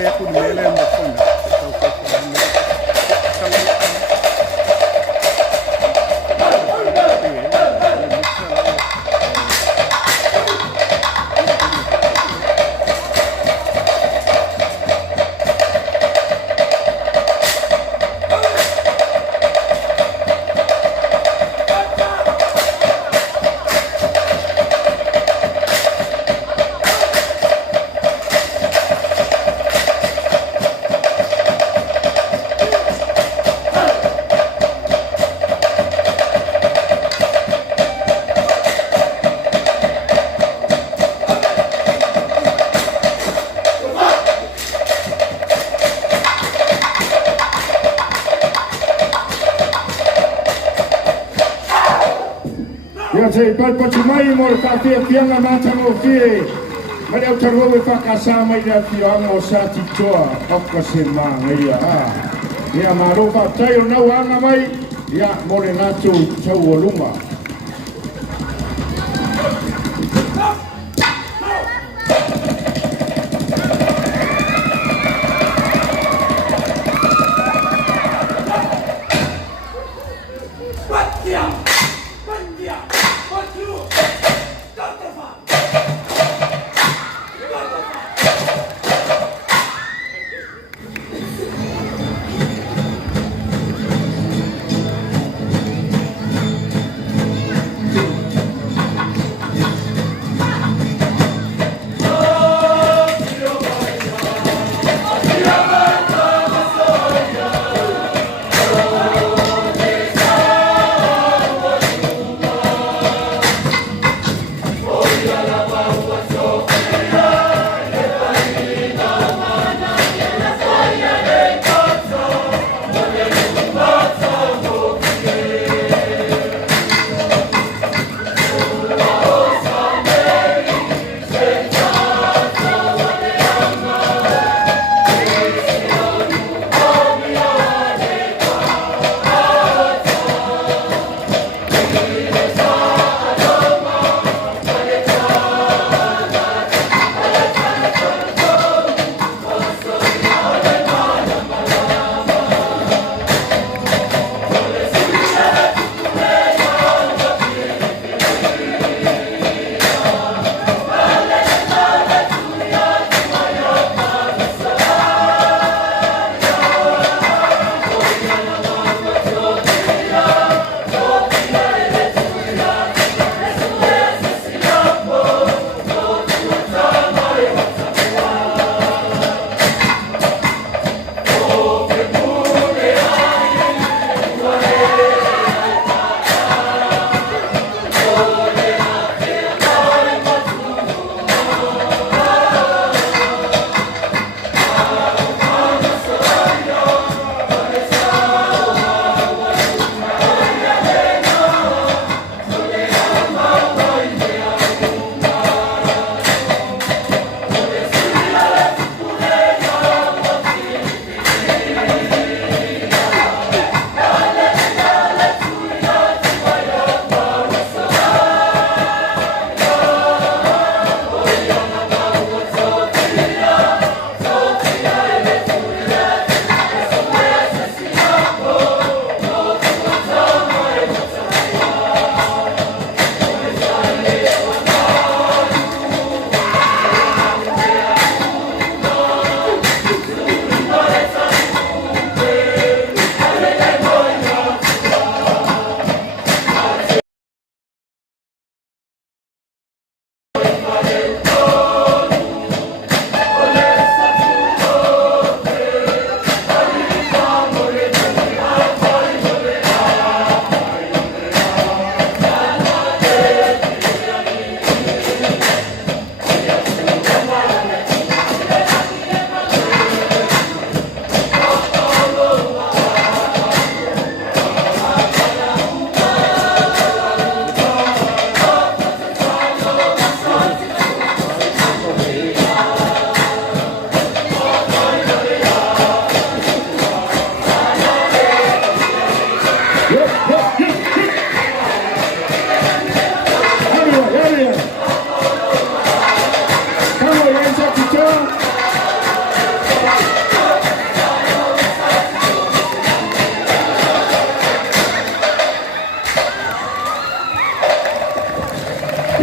ya kudumele ya mfonda. Ya sei pai patumai mo Faafiafiaga matagofie ma le autarua e Faasamoa i le afioaga o satitoa oka se magaia ia malo faatai o nau aga mai ia mo le natou taualuga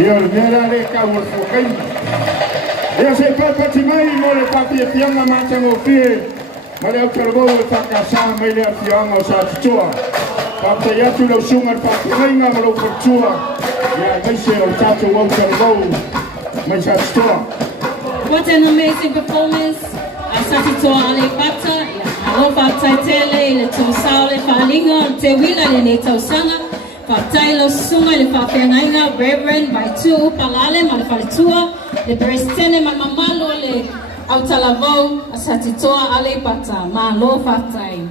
Ia mera le ka mo fokai. Ia se pati mai mo le Faafiafiaga matango fie. Ma le autarabo e whakasa mai le afianga o sa tutua. Papa yatu lo sunga Faafiaga ma lo fatua. Ia maise o tatu o autarabo mai sa tutua. What an amazing performance. Asatitoa Aleipata, alofa taitele le tosao le Faalinga o Teuila le ne tausanga. Fatailo sunga le Faafiaga Reverend by two palale ma le faletua le prestene ma mamalo le autalavo asatitoa Aleipata ma lo fatai.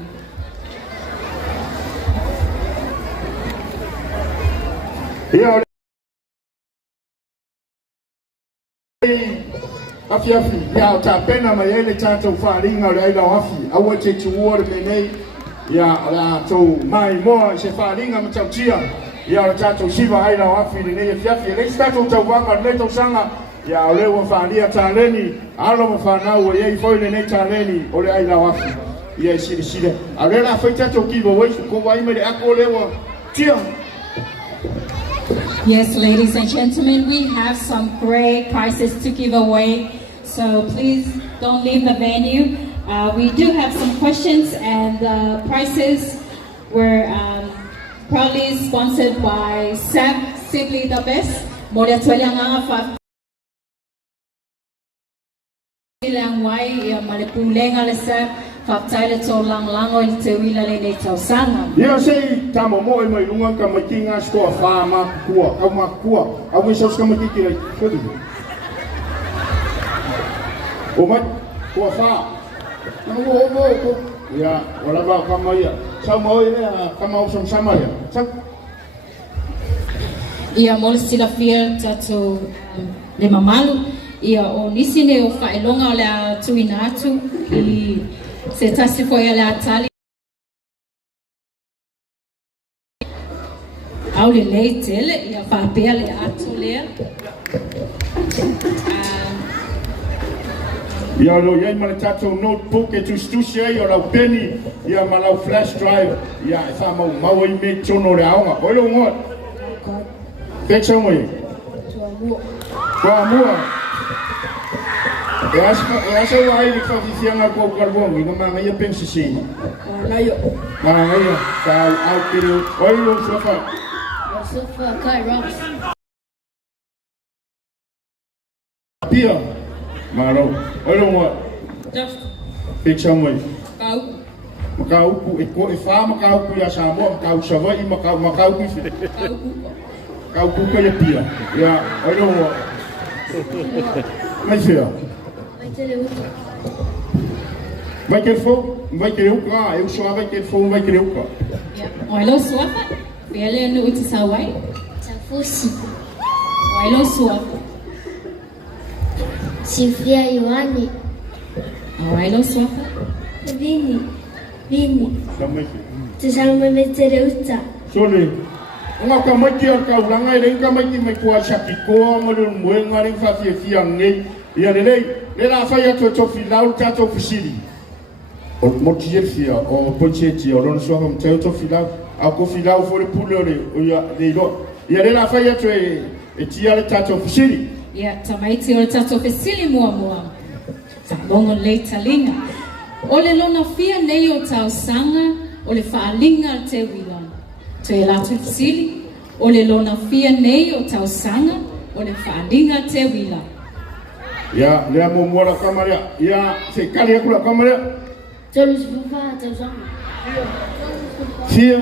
Faafiafi, ia o tapena mai ele tātou whaaringa o le aila o afi. Aua te tuua le menei, ia la tau mai moa i se whaaringa ma tau tia. Ia o tātou siva aila o afi le nei e fiafi. E leisi tātou tau wanga le tau sanga. Ia o lewa whaaria tāleni, alo ma whanau e iei foi le nei tāleni o le aila o afi. Ia i sire sire. A le la whai tātou kiwa weisu ko wai me le ako lewa tia. Yes, ladies and gentlemen, we have some great prizes to give away. So please don't leave the venue. We do have some questions, and the prizes were proudly sponsored by Sept, simply the best. Moria Teuila fa lang wai ya malepulenga le Sept fa taile to lang lango i Teuila le nei tausanga. Ia sei tamo mo e mai lunga ka mai kinga skoa fa ma kua au ma kua au mi sos ka mai kira kodi. O mai kua fa. Na o ia ora ba ka mai sa mo ile ka mau som sama ya. Sa Ia mol sila fia tatu le mamalu ia o nisi ne o whaelonga o le tuina atu i se tasi foi le atali au le leitele ia whapea le atu lea. ia lo ia ma le tātou notebook e tustusi ai o lau peni ia ma lau flash drive ia e wha mau i me tono le aonga. Oi lo ngot. Peksa moi. Tua mua. E asa wai li Faafiafiaga ko karbongi no manga ia pensi si. Layo. Manga ia ka au kiri. Oi lo sofa. Sofa kai rocks. Pia. Maro. Oi lo ngot. Just. Peksa moi. Kau. Makau ku e ko e fa makau ku ya Samoa makau sawa I makau ku. Kau. Kau ku ka ia pia. Ia oi lo ngot. Mai fia. Vai que ele uka, eu só vai que ele for, vai que ele uka. Oilo suafa, ele no uti sawai. Tafusi. Oilo suafa. Sifia Ioane. Oilo suafa. Vini. Também. Te chama Metereuta. Sole. Nga ka mai ki ka ulanga ile ka mai ki mai kwa shapiko mo le mwenga le Faafiafiaga ngai. Ia le la fa ia to filau tato fisili. O mo tier fia o poncheti o lon so hom to filau a ko filau fo le pulore o ia le lo. Ia le la fa ia to e tia le tato fisili. Ia tamaiti o le tato fisili mua. Sa bongo le talinga. O le lona fia nei o tausanga o le Faalinga o Teuila. Teuila tu fisili o le lona fia nei o tausanga o le Faalinga o Teuila. Ya, le amo mora kamera. Ya, se kali aku la kamera. Tolus fulfa tausanga. Sia.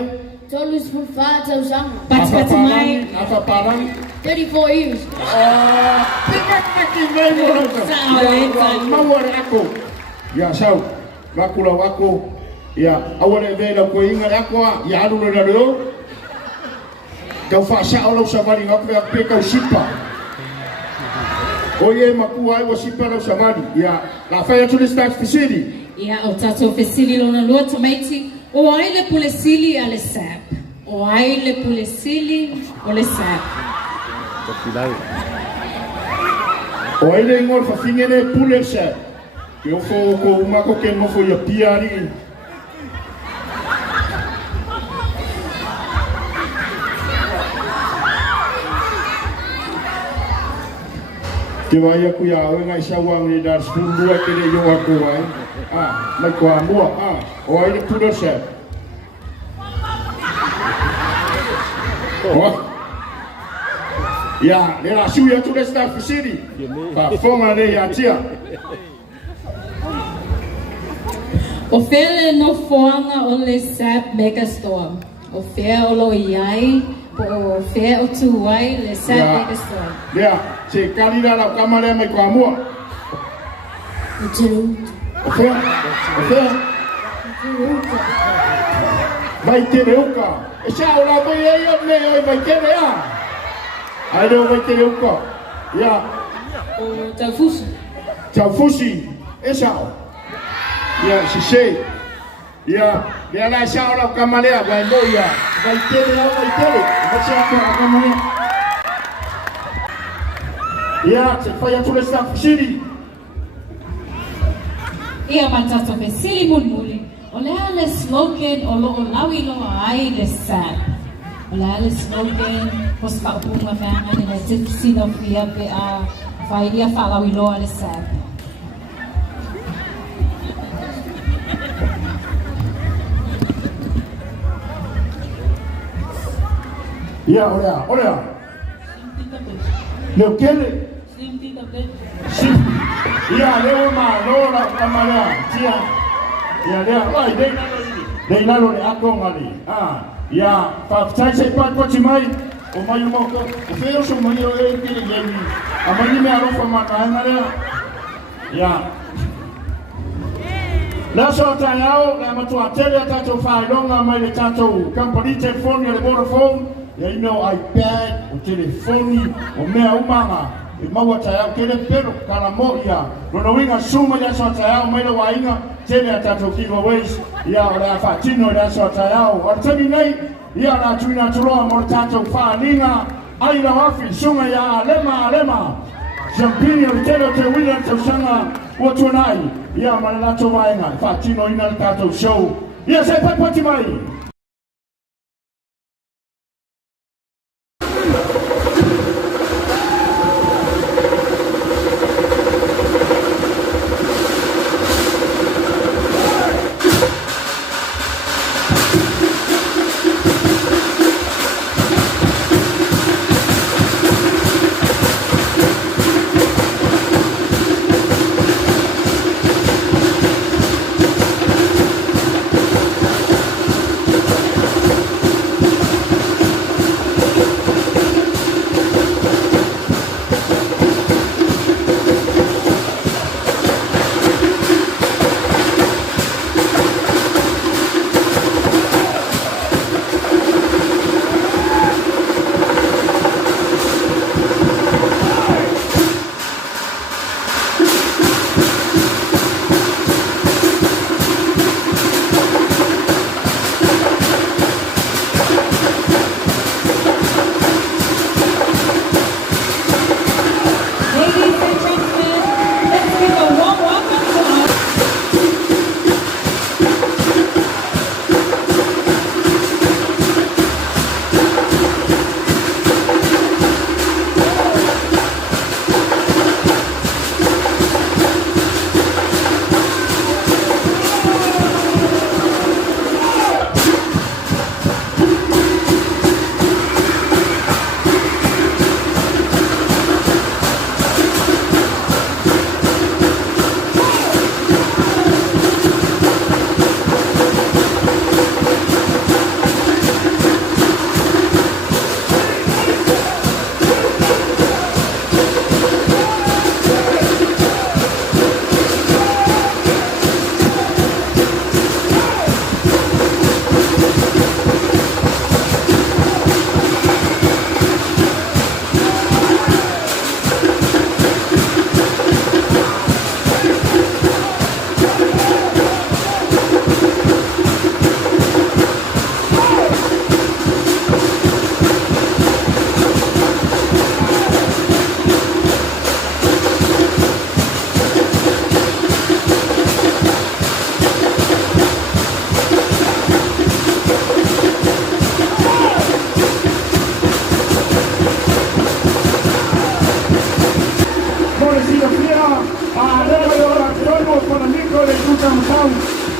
Tolus fulfa tausanga. Pati mai. Apa parang? 34 years. Tidak mati mai mora. Sawa, mau aku. Ya, sau. Wakula wako. Ya, awale vela ko inga ako ya alu le lo. Kau fa sa o lo sabari ngape pe kau sipa. Oye maku ai was sipa lo sabari. Ya, la fa ya tu start fisili. Ia o tato fisili lona lua tamaiti o ai le pulesili ale Sept. O ai le pulesili o le Sept. O ele ngol fa fingene pulesa. Eu fo ko uma ko ken mo fo ya piari. Tiavea ku ya ngai sawang ni dar sepuluh kene yo aku ai. Mai kwa mua o ai tu do Sept. Ya, le la suya tu le staff city. Pa fonga le ya tia. O fele no foanga o le Sept mega store. O fe o lo iai, o fe o tuai le Sept mega store. Ya, se kalira la kamera mai kwa mua. O te ruta. O fe. Vai te reuka. E sa o la vai ai o me oi vai te rea. Ai do vai te reuka. Ya, O tafusu. Taufusi, e sa o. Ya, si se. Ya, dia la sa o la kamera vai mo ya. Vai te rea, vai te rea. Vai sa o la kamera. Ya, se fai atu le staff city. Ia matato me sili munmuli. O lea le slogan o lo lawi lo ai le Sept. O lea le slogan pos whakapunga meanga ni le sino fia pe a whairia whalawi loa le Sept. Ya, olha. Leo kele. Sim. Ya, leo ma no la kamera. Tia. Ya, leo ai dei nalo le ako ngali. Ya, fa sai sai pa ko mai. O mai mo ko. O feo so mai o e kele gemi. A mai me aro fa ma ka ngale. Ya. La so ta yao, la matua tele tato fa longa mai le tato. Company telephone le Vodafone. Ya ino iPad, o telefoni, o mea umanga. E maua tayau kele pero kala mo ia. Rono winga suma ya so tayau mai le wainga. Tele tato giveaways. Ia o la fatino ya so tayau. O tani nei, ia la tuina turoa mo tato fa linga. Ai la wafi sunga ya alema. Jampini o Teuila tausanga o tuanai. Ia malalato wainga. Fatino ina le tato show. Ia se pati mai. kau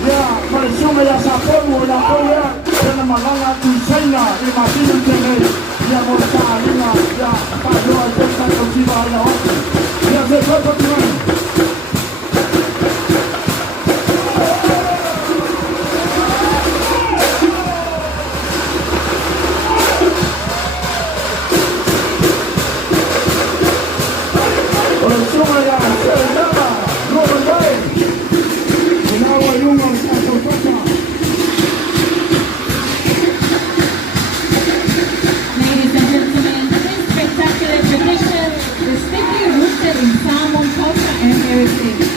ya maresunga ya sapomu ya koya tena malanga tuisaina i masinu tene ya morta alina ya padoa tenta kotiba ya oku ya se koto tuan Ladies and gentlemen, this spectacular tradition is deeply rooted in Samoan culture and heritage.